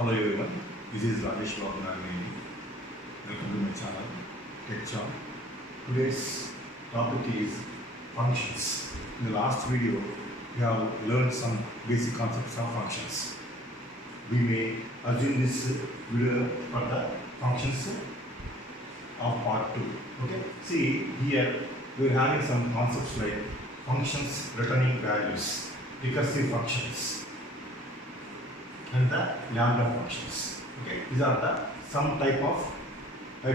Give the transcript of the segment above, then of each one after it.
Hello everyone, this is Rajesh Babu. Welcome to my channel, TechChat. Today's topic is functions. In the last video, we have learned some basic concepts of functions. We may assume this video for the functions of part 2. Okay, see here we are having some concepts like functions returning values, recursive functions, and the lambda functions. Okay, these are the some types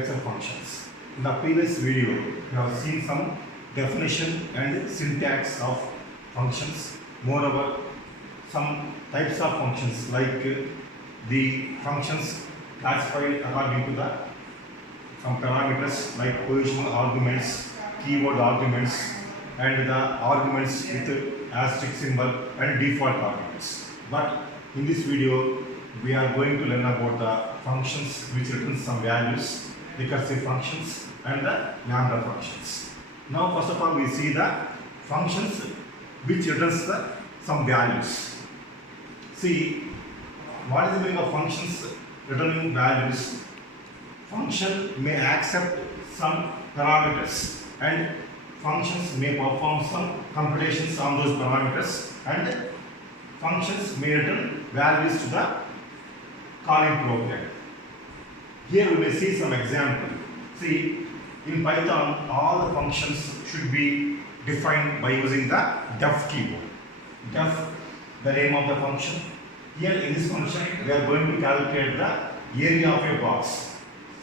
of functions. In the previous video, we have seen some definition and syntax of functions. Moreover, some types of functions like the functions classified according to the some parameters like positional arguments, keyword arguments, and the arguments with asterisk symbol and default arguments. But in this video, we are going to learn about the functions which return some values, recursive functions and the lambda functions. Now, first of all, we see the functions which returns some values. See, what is the meaning of functions returning values? Function may accept some parameters and functions may perform some computations on those parameters, and functions may return values to the calling program. Here we may see some example. See, in Python, all the functions should be defined by using the def keyword. Def, the name of the function. Here in this function, we are going to calculate the area of a box.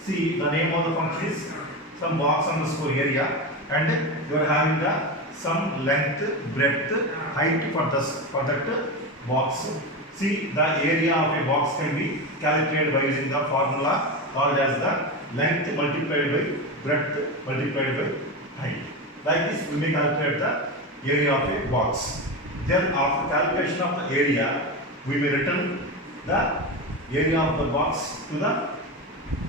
See, the name of the function is some box underscore area, and you are having the some length, breadth, height for that box. See, the area of a box can be calculated by using the formula called as the length multiplied by breadth multiplied by height. Like this, we may calculate the area of a box. Then, after calculation of the area, we may return the area of the box to the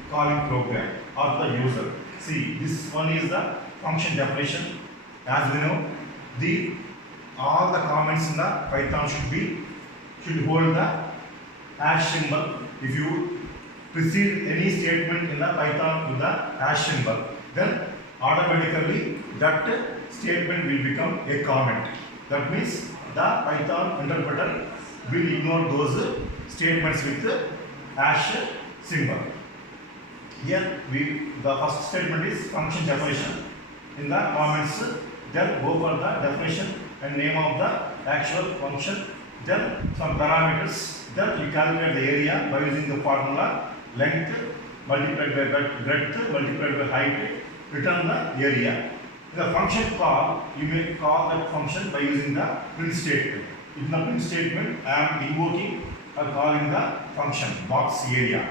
calling program or the user. See, this one is the function definition. As we know, all the comments in the Python should hold the hash symbol. If you precede any statement in the Python with the hash symbol, then automatically that statement will become a comment. That means the Python interpreter will ignore those statements with the hash symbol. Here the first statement is function definition. In the comments, then go for the definition and name of the actual function. Then some parameters. Then you calculate the area by using the formula length multiplied by breadth multiplied by height. Return the area. In the function call, you may call that function by using the print statement. In the print statement, I am invoking or calling the function box area.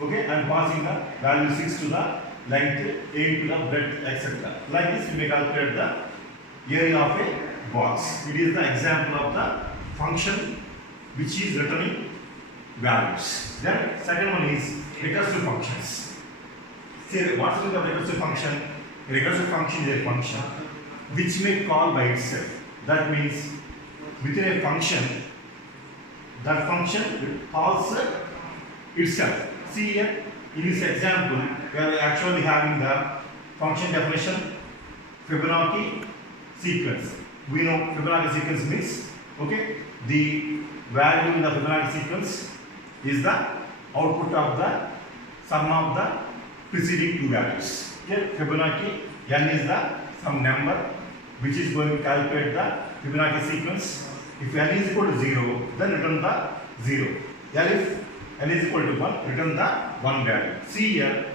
Okay, I am passing the value 6 to the length, 8 to the breadth, etc. Like this, you may calculate the area of a box. It is the example of the function which is returning values. Then second one is recursive functions. See, what's the meaning of recursive function? A recursive function is a function which may call by itself. That means within a function, that function calls itself. See here, in this example, we are actually having the function definition Fibonacci sequence. We know Fibonacci sequence means, okay, the value in the Fibonacci sequence is the output of the sum of the preceding two values. Here, Fibonacci, n is the some number which is going to calculate the Fibonacci sequence. If n is equal to 0, then return the 0. If n is equal to 1, return the 1 value. See here,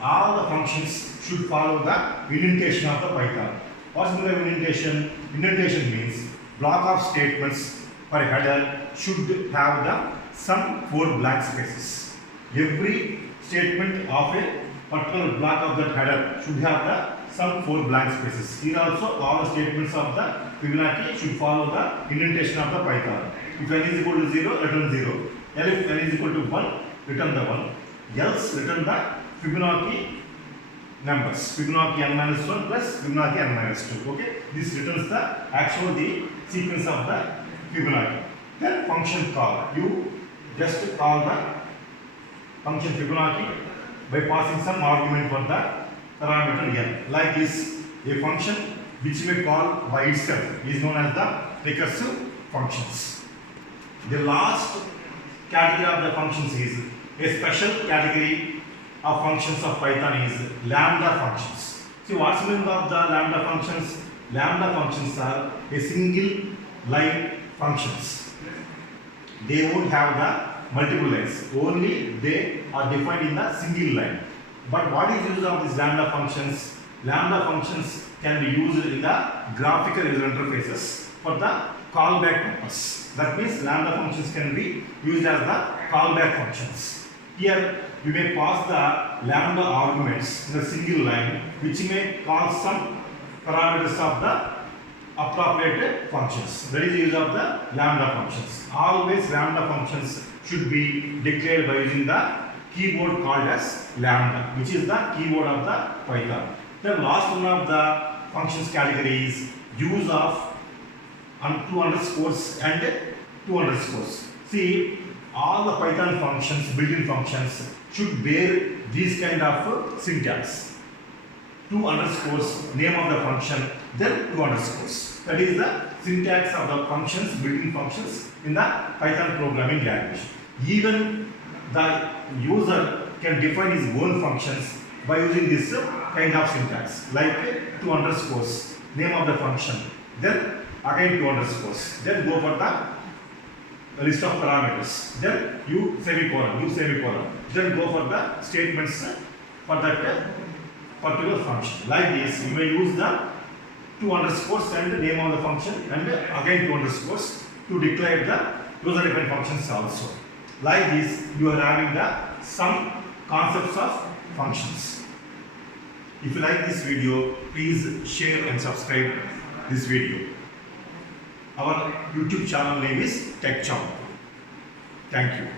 all the functions should follow the indentation of the Python. What's the indentation? Indentation means block of statements per header should have the some 4 blank spaces. Every statement of a particular block of that header should have the some 4 blank spaces. Here also, all the statements of the Fibonacci should follow the indentation of the Python. If n is equal to 0, return 0. If n is equal to 1, return the 1. Else, return the Fibonacci numbers. Fibonacci n minus 1 plus Fibonacci n minus 2. Okay, this returns the sequence of the Fibonacci. Then function call. You just call the function Fibonacci by passing some argument for the parameter n. Like this, a function which may call by itself is known as the recursive functions. The last category of the functions is a special category of functions of Python is lambda functions. See, what's the meaning of the lambda functions? Lambda functions are a single line functions. They won't have the multiple lines. Only they are defined in the single line. But what is the use of these lambda functions? Lambda functions can be used in the graphical user interfaces for the callback purpose. That means lambda functions can be used as the callback functions. Here we may pass the lambda arguments in a single line which may call some parameters of the appropriate functions. That is the use of the lambda functions. Always lambda functions should be declared by using the keyword called as lambda, which is the keyword of the Python. The last one of the functions category is use of two underscores and two underscores. See, all the Python functions, built-in functions should bear these kind of syntax. Two underscores, name of the function, then two underscores. That is the syntax of the functions, built-in functions in the Python programming language. Even the user can define his own functions by using this kind of syntax, like two underscores, name of the function, then again two underscores, then go for the list of parameters, then use semicolon, then go for the statements for that particular function. Like this, you may use the two underscores and the name of the function and again two underscores to declare the user-defined functions also. Like this, you are having some concepts of functions. If you like this video, please share and subscribe this video. Our YouTube channel name is Tech Chapter. Thank you.